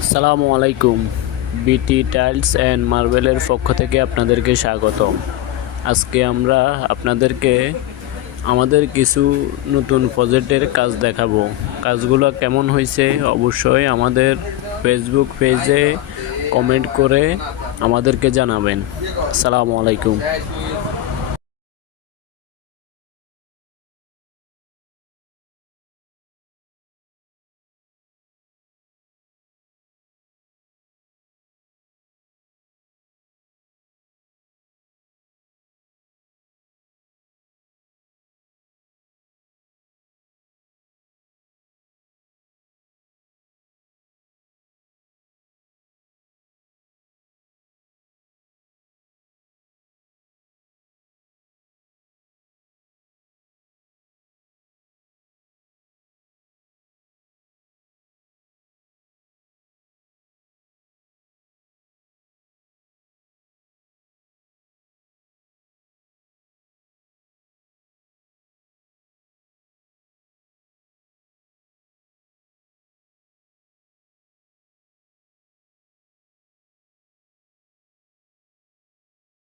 আসসালামু আলাইকুম। বিটি টাইলস অ্যান্ড মার্বেলের পক্ষ থেকে আপনাদেরকে স্বাগতম। আজকে আমরা আপনাদেরকে আমাদের কিছু নতুন প্রজেক্টের কাজ দেখাবো। কাজগুলো কেমন হয়েছে অবশ্যই আমাদের ফেসবুক পেজে কমেন্ট করে আমাদেরকে জানাবেন। আসসালামু আলাইকুম।